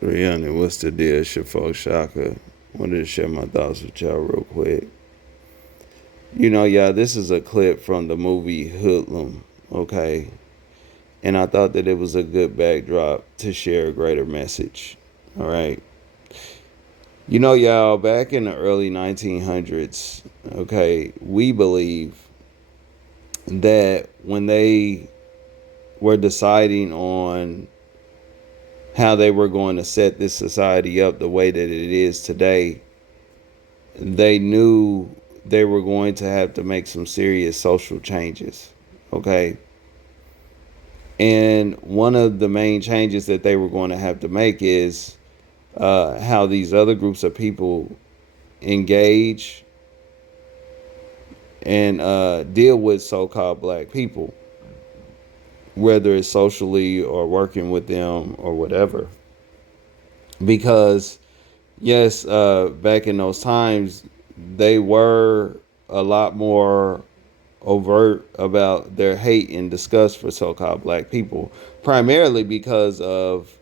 Rihanna, what's the deal? Shafo Shaka. Wanted to share my thoughts with y'all real quick. Y'all, this is a clip from the movie Hoodlum, okay? And I thought that it was a good backdrop to share a greater message, all right? Y'all, back in the early 1900s, okay, we believe that when they were deciding on how they were going to set this society up the way that it is today, they knew they were going to have to make some serious social changes. Okay. And one of the main changes that they were going to have to make is how these other groups of people engage and deal with so called black people, whether it's socially or working with them or whatever. Because, yes, back in those times, they were a lot more overt about their hate and disgust for so-called black people, primarily because of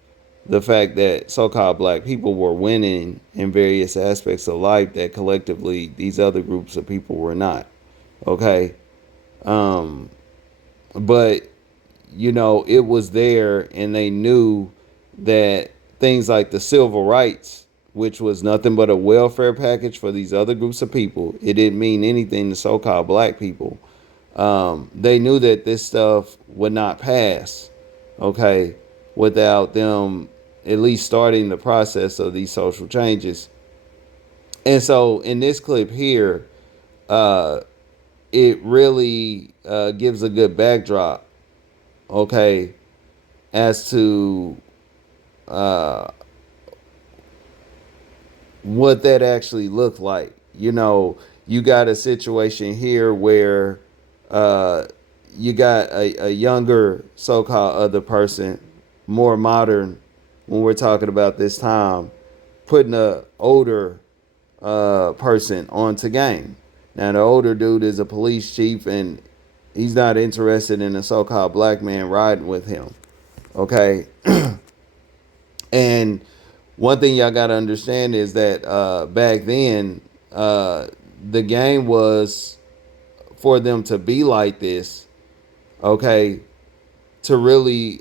the fact that so-called black people were winning in various aspects of life that collectively these other groups of people were not. Okay. um but it was there, and they knew that things like the civil rights, which was nothing but a welfare package for these other groups of people, it didn't mean anything to so-called black people. They knew that this stuff would not pass, okay, without them at least starting the process of these social changes. And so in this clip here, uh, it really gives a good backdrop, okay, as to uh, what that actually looked like. You got a situation here where uh, you got a younger so-called other person, more modern, when we're talking about this time, putting a older person onto game. Now the older dude is a police chief, and he's not interested in a so-called black man riding with him. Okay. And one thing y'all got to understand is that back then, the game was for them to be like this, okay, to really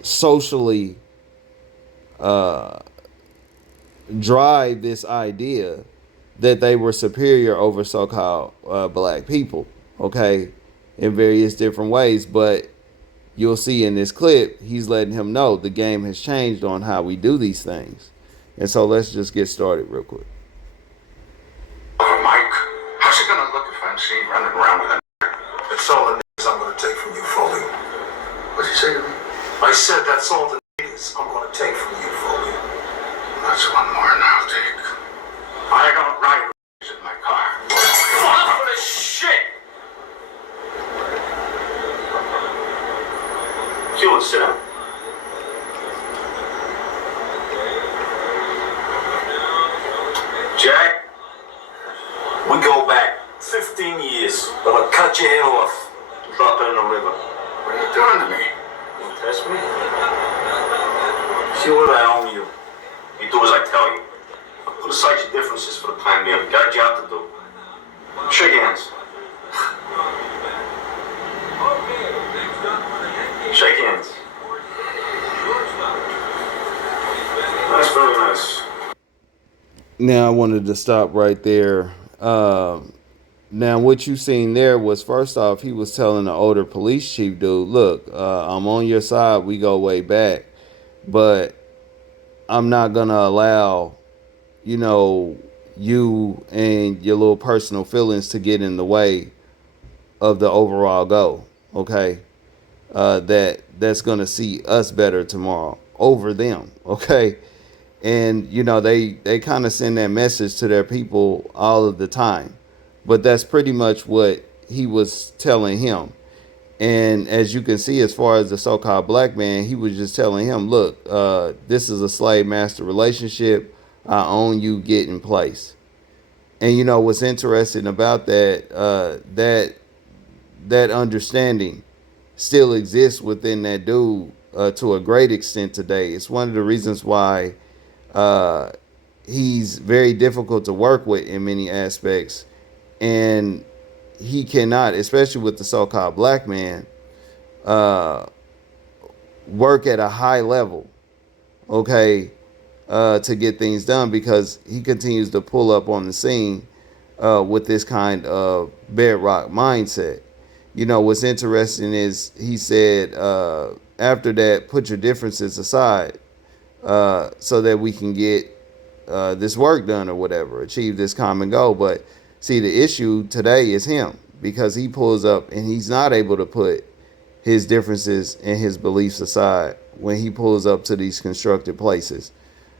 socially uh, drive this idea that they were superior over so-called black people, okay, in various different ways. But you'll see in this clip, he's letting him know the game has changed on how we do these things. And so let's just get started real quick. Mike, how's it gonna look if I'm seen running around with a It's all the niggas I'm gonna take from you, Foley. What'd you say to me? I said that's all the niggas I'm gonna take from you, Foley. That's one more and I'll take. I don't ride in my car. Fuck for this shit! Hewlett, sit down. Jack, we go back 15 years. I'm gonna cut your head off, drop it in the river. What are you doing to me? You test me? See what I own you. You do as I tell you. Put aside your differences for the time being. Got a job to do. Shake hands. Shake hands. That's very nice. Now I wanted to stop right there. Now what you seen there was, first off, he was telling the older police chief dude, look, I'm on your side. We go way back, but I'm not gonna allow, you know, you and your little personal feelings to get in the way of the overall goal. Okay, that's gonna see us better tomorrow over them. Okay, and they kind of send that message to their people all of the time, but that's pretty much what he was telling him. And as you can see, as far as the so-called black man, he was just telling him, look, this is a slave master relationship. I own you, get in place. And what's interesting about that, that understanding still exists within that dude to a great extent today. It's one of the reasons why uh, he's very difficult to work with in many aspects, and he cannot, especially with the so-called black man, uh, work at a high level. Okay, to get things done because he continues to pull up on the scene with this kind of bedrock mindset. You know, what's interesting is he said after that, put your differences aside so that we can get this work done or whatever, achieve this common goal. But see, the issue today is him because he pulls up and he's not able to put his differences and his beliefs aside when he pulls up to these constructed places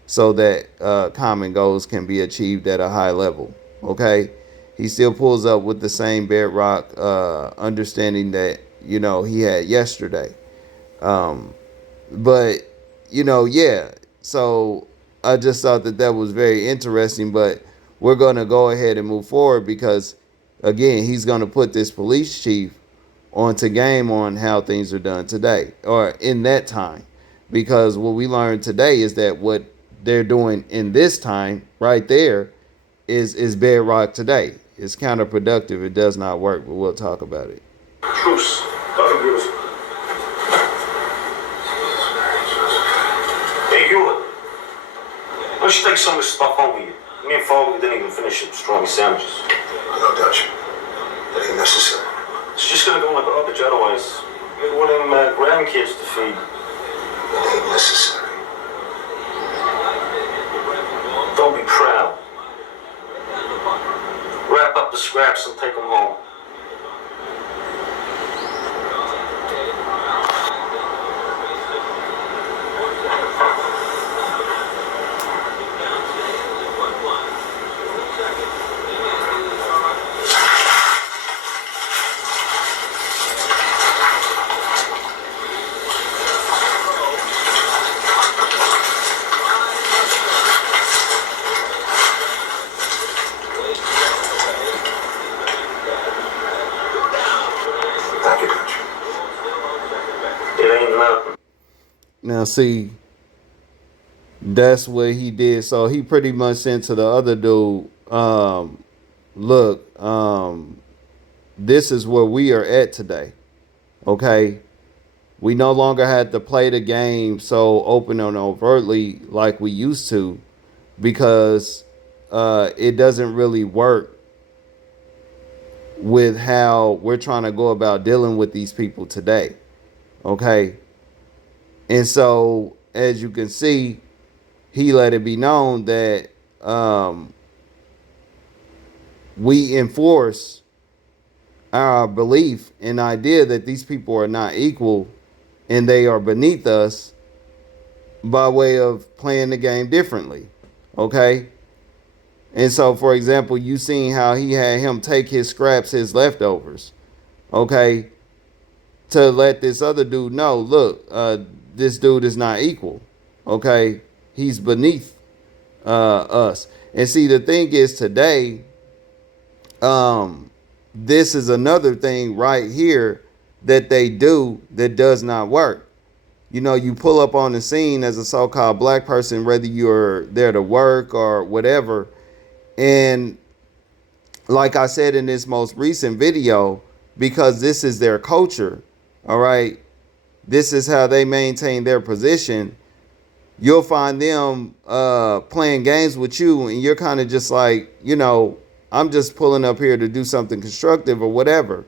so that common goals can be achieved at a high level. Okay, he still pulls up with the same bedrock understanding that he had yesterday. Um, but yeah. So I just thought that that was very interesting. But we're gonna go ahead and move forward because again, he's gonna put this police chief onto game on how things are done today or in that time. Because what we learned today is that what they're doing in this time right there is bedrock today. It's counterproductive. It does not work, but we'll talk about it. Truce. Nothing beautiful. Hey, Hewlett. Why don't you take some of this stuff home with you? Me and Foggy didn't even finish it. Strawberry sandwiches. No doubt you. That ain't necessary. It's just gonna go in like garbage otherwise. We got one of them grandkids to feed. It ain't necessary. Don't be proud. Wrap up the scraps and take them home. Now, see, that's what he did. So he pretty much said to the other dude, look, this is where we are at today. Okay. We no longer had to play the game so open and overtly like we used to because it doesn't really work with how we're trying to go about dealing with these people today. Okay. And so, as you can see, he let it be known that we enforce our belief and idea that these people are not equal and they are beneath us by way of playing the game differently. Okay? And so, for example, you seen how he had him take his scraps, his leftovers, okay, to let this other dude know, look, this dude is not equal. Okay? He's beneath us. And see, the thing is today, this is another thing right here that they do that does not work. You know, you pull up on the scene as a so-called black person, whether you're there to work or whatever. And like I said in this most recent video, because this is their culture, all right, this is how they maintain their position. You'll find them playing games with you, and you're kind of just like, I'm just pulling up here to do something constructive or whatever.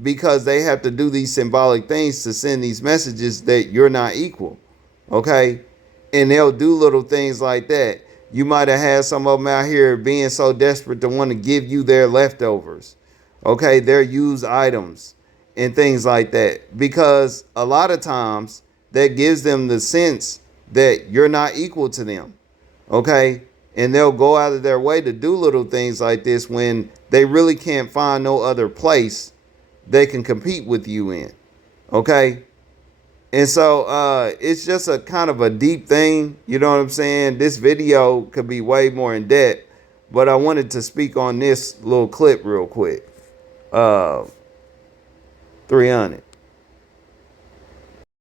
Because they have to do these symbolic things to send these messages that you're not equal. Okay? And they'll do little things like that. You might have had some of them out here being so desperate to want to give you their leftovers. Okay? Their used items and things like that. Because a lot of times that gives them the sense that you're not equal to them. Okay? And they'll go out of their way to do little things like this when they really can't find no other place they can compete with you in. Okay? And so it's just a kind of a deep thing. You know what I'm saying? This video could be way more in depth, but I wanted to speak on this little clip real quick. 300.